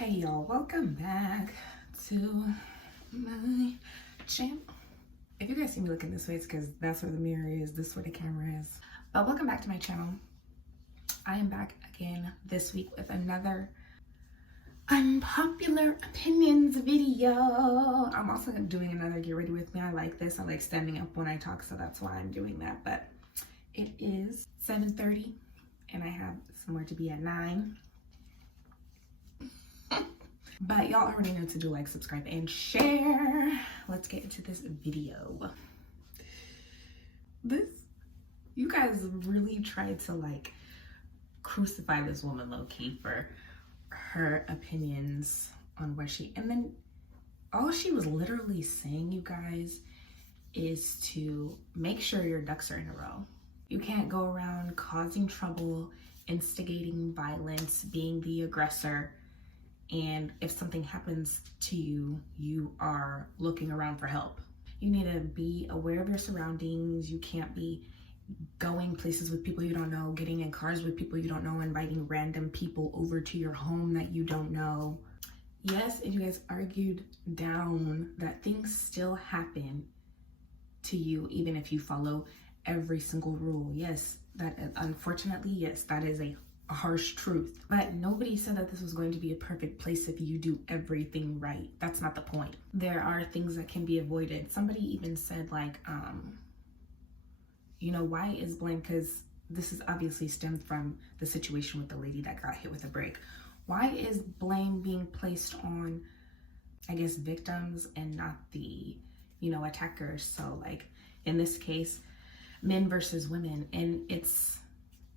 Hey y'all, welcome back to my channel. If you guys see me looking this way, it's because that's where the mirror is, this is where the camera is. But welcome back to my channel. I am back again this week with another unpopular opinions video. I'm also doing another get ready with me. I like this. I like standing up when I talk, so that's why I'm doing that. But it is 7:30 and I have somewhere to be at 9. But y'all already know to do, like, subscribe, and share. Let's get into this video. You guys really tried to, like, crucify this woman low-key for her opinions on what and then all she was literally saying, you guys, is to make sure your ducks are in a row. You can't go around causing trouble, instigating violence, being the aggressor, and if something happens to you, you are looking around for help. You need to be aware of your surroundings. You can't be going places with people you don't know, getting in cars with people you don't know, inviting random people over to your home that you don't know. Yes, and you guys argued down that things still happen to you even if you follow every single rule. Yes, that unfortunately, yes, that is a harsh truth, but nobody said that this was going to be a perfect place if you do everything right. That's not the point. There are things that can be avoided. Somebody even said, like, why is blame, because this is obviously stemmed from the situation with the lady that got hit with a brick. Why is blame being placed on, I guess, victims and not the, attackers? So, like, in this case, men versus women. And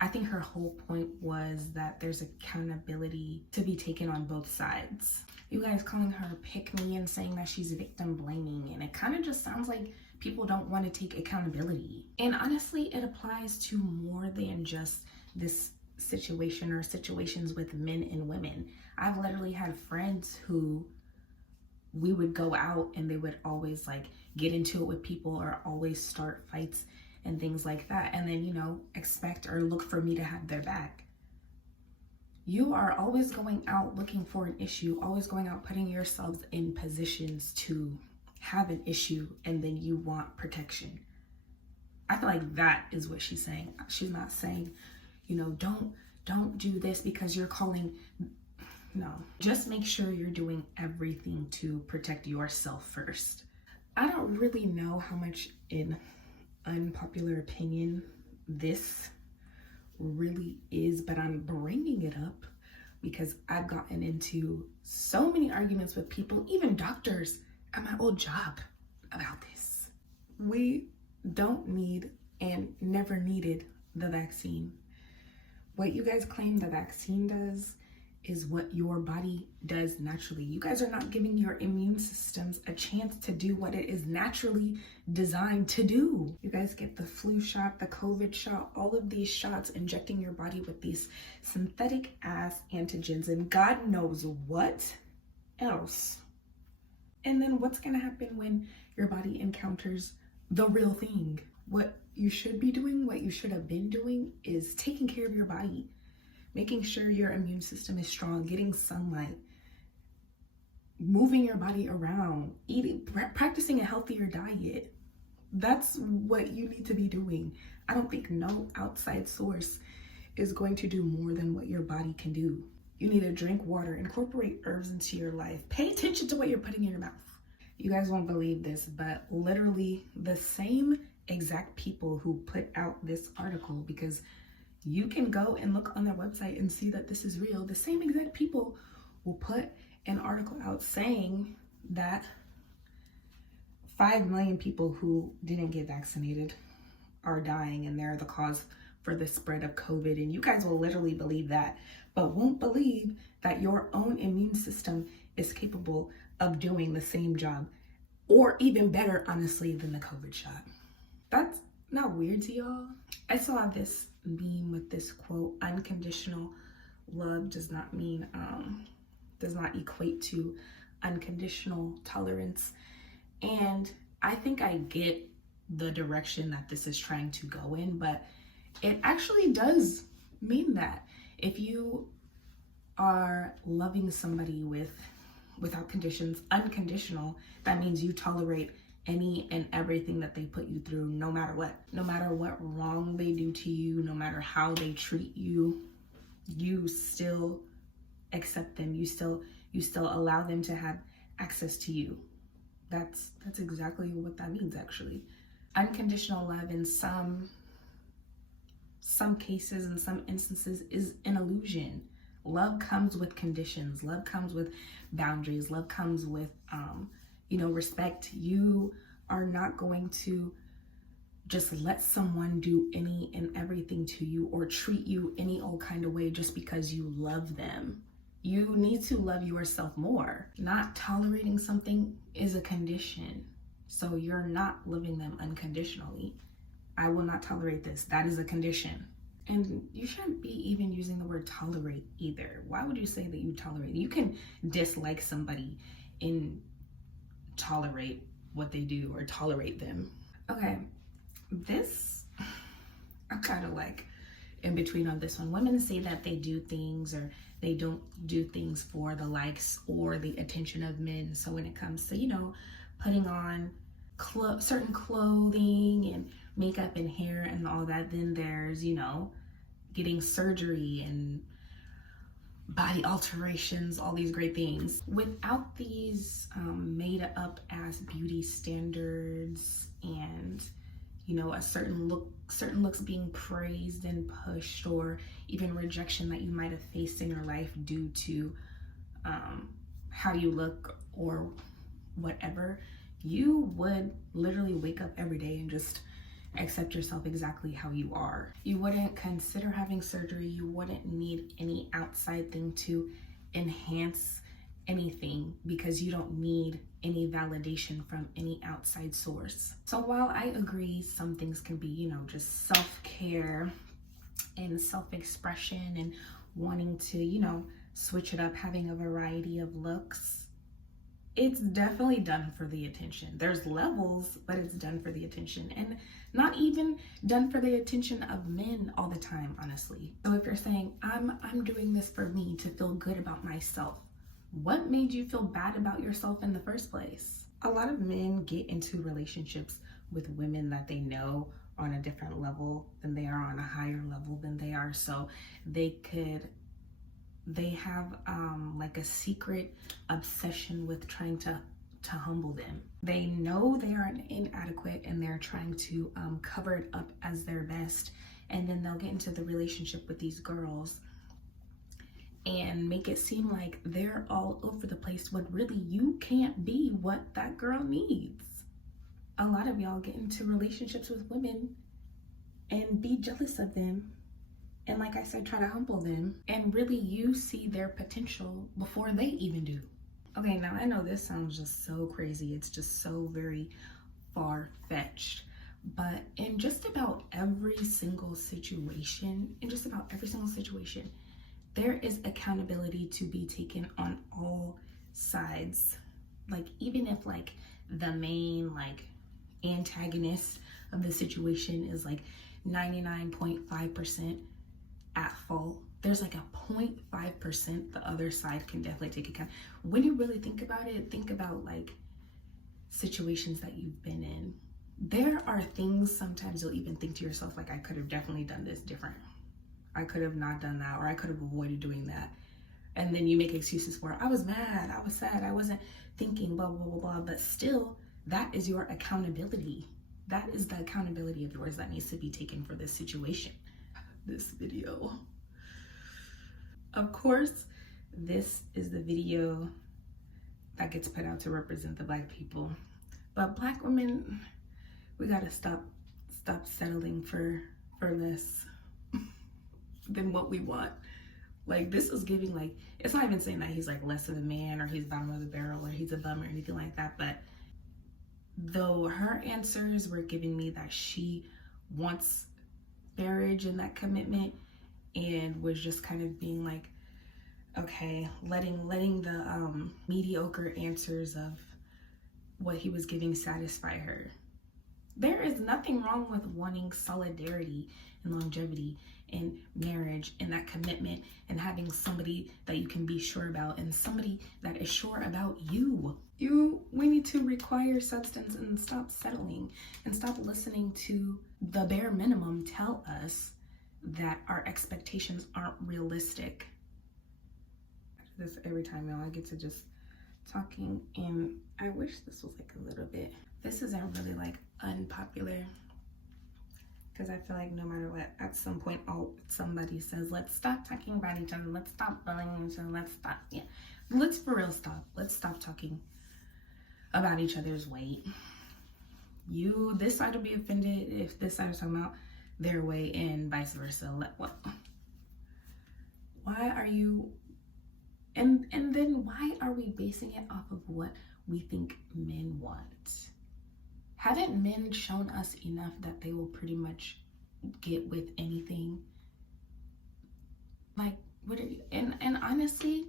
I think her whole point was that there's accountability to be taken on both sides. You guys calling her pick me and saying that she's victim blaming, and it kind of just sounds like people don't want to take accountability. And honestly, it applies to more than just this situation or situations with men and women. I've literally had friends who we would go out and they would always, like, get into it with people or always start fights and things like that, and then, expect or look for me to have their back. You are always going out looking for an issue, always going out putting yourselves in positions to have an issue, and then you want protection. I feel like that is what she's saying. She's not saying, don't do this because you're calling. No, just make sure you're doing everything to protect yourself first. I don't really know how much in unpopular opinion this really is, but I'm bringing it up because I've gotten into so many arguments with people, even doctors at my old job, about this. We don't need and never needed the vaccine. What you guys claim the vaccine does is what your body does naturally. You guys are not giving your immune systems a chance to do what it is naturally designed to do. You guys get the flu shot, the COVID shot, all of these shots injecting your body with these synthetic ass antigens and God knows what else. And then what's gonna happen when your body encounters the real thing? What you should be doing, what you should have been doing, is taking care of your body. Making sure your immune system is strong, getting sunlight, moving your body around, practicing a healthier diet. That's what you need to be doing. I don't think no outside source is going to do more than what your body can do. You need to drink water, incorporate herbs into your life. Pay attention to what you're putting in your mouth. You guys won't believe this, but literally the same exact people who put out this article, because you can go and look on their website and see that this is real. The same exact people will put an article out saying that 5 million people who didn't get vaccinated are dying and they're the cause for the spread of COVID. And you guys will literally believe that, but won't believe that your own immune system is capable of doing the same job, or even better, honestly, than the COVID shot. That's not weird to y'all. I saw this meme with this quote: unconditional love does not equate to unconditional tolerance. And I think I get the direction that this is trying to go in, but it actually does mean that if you are loving somebody without conditions, unconditional, that means you tolerate any and everything that they put you through, no matter what wrong they do to you, no matter how they treat you, you still accept them. You still allow them to have access to you. That's exactly what that means, actually. Unconditional love in some cases, in some instances, is an illusion. Love comes with conditions. Love comes with boundaries. Love comes with, respect. You are not going to just let someone do any and everything to you or treat you any old kind of way just because you love them. You need to love yourself more. Not tolerating something is a condition. So you're not loving them unconditionally. I will not tolerate this. That is a condition. And you shouldn't be even using the word tolerate either. Why would you say that you tolerate? You can dislike somebody and tolerate what they do or tolerate them. Okay, I'm kind of like in between on this one. Women say that they do things or they don't do things for the likes or the attention of men. So when it comes to, putting on certain clothing and makeup and hair and all that, then there's, getting surgery and body alterations, all these great things. Without these made up as beauty standards and, a certain looks being praised and pushed, or even rejection that you might have faced in your life due to how you look or whatever, you would literally wake up every day and just accept yourself exactly how you are. You wouldn't consider having surgery. You wouldn't need any outside thing to enhance anything because you don't need any validation from any outside source. So while I agree some things can be, just self-care and self-expression and wanting to, switch it up, having a variety of looks, it's definitely done for the attention. There's levels, but it's done for the attention, and not even done for the attention of men all the time, honestly. So if you're saying, I'm doing this for me to feel good about myself, what made you feel bad about yourself in the first place? A lot of men get into relationships with women that they know on a different level than they are, on a higher level than they are. So they have like a secret obsession with trying to humble them. They know they are inadequate and they're trying to cover it up as their best. And then they'll get into the relationship with these girls and make it seem like they're all over the place when really you can't be what that girl needs. A lot of y'all get into relationships with women and be jealous of them. And like I said, try to humble them, and really you see their potential before they even do. Okay, now I know this sounds just so crazy. It's just so very far-fetched. But in just about every single situation, there is accountability to be taken on all sides. Like, even if like the main antagonist of the situation is 99.5% at fault, there's a 0.5% the other side can definitely take account. When you really think about it, think about situations that you've been in. There are things sometimes you'll even think to yourself, I could have definitely done this different. I could have not done that, or I could have avoided doing that. And then you make excuses for it. I was mad, I was sad, I wasn't thinking, blah, blah, blah, blah. But still, that is your accountability. That is the accountability of yours that needs to be taken for this situation. This video. Of course, this is the video that gets put out to represent the Black people. But Black women, we gotta stop settling for less than what we want. This is giving it's not even saying that he's less of a man or he's bottom of the barrel or he's a bum or anything like that, but though her answers were giving me that she wants marriage and that commitment, and was just kind of being okay, letting the mediocre answers of what he was giving satisfy her. There is nothing wrong with wanting solidarity and longevity in marriage and that commitment and having somebody that you can be sure about and somebody that is sure about you. We need to require substance and stop settling and stop listening to the bare minimum tell us that our expectations aren't realistic. This every time, y'all, I get to just talking, and I wish this was like a little bit, this isn't really like unpopular, because I feel like no matter what, at some point, somebody says, let's stop talking about each other, let's stop bullying each other, let's stop, yeah, let's for real stop. Let's stop talking about each other's weight. This side will be offended if this side is talking about their weight and vice versa. Why are you, and then why are we basing it off of what we think men want? Haven't men shown us enough that they will pretty much get with anything? Like, what are you, and honestly,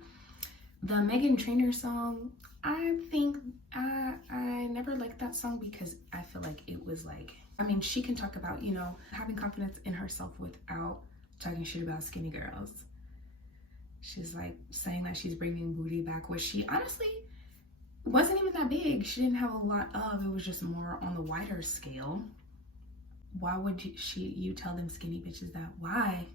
the Meghan Trainor song, I think I never liked that song because I feel like it was like, I mean, she can talk about, having confidence in herself without talking shit about skinny girls. She's like saying that she's bringing booty back, which she honestly wasn't even that big. She didn't have a lot of, it was just more on the wider scale. Why would you tell them skinny bitches that? Why?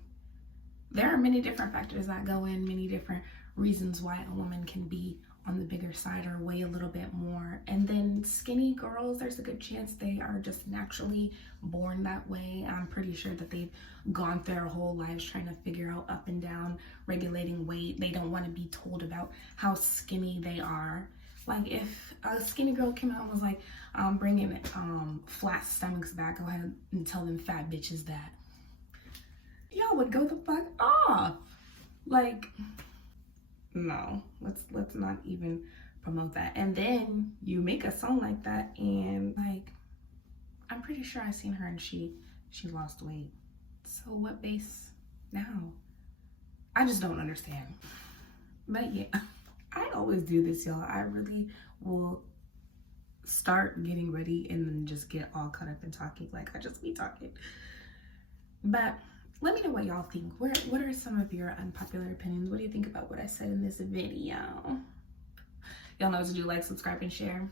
There are many different factors that go in, many different reasons why a woman can be on the bigger side or weigh a little bit more. And then skinny girls, there's a good chance they are just naturally born that way. I'm pretty sure that they've gone through their whole lives trying to figure out up and down, regulating weight. They don't want to be told about how skinny they are. Like, if a skinny girl came out and was like, I'm bringing flat stomachs back, go ahead and tell them fat bitches that. Y'all would go the fuck off. Like, no, let's not even promote that. And then you make a song like that, and like, I'm pretty sure I seen her and she lost weight. So what base now? I just don't understand. But yeah, I always do this, y'all. I really will start getting ready and then just get all caught up in talking. Like, I just be talking. But let me know what y'all think. What are some of your unpopular opinions? What do you think about what I said in this video? Y'all know what to do. Like, subscribe, and share.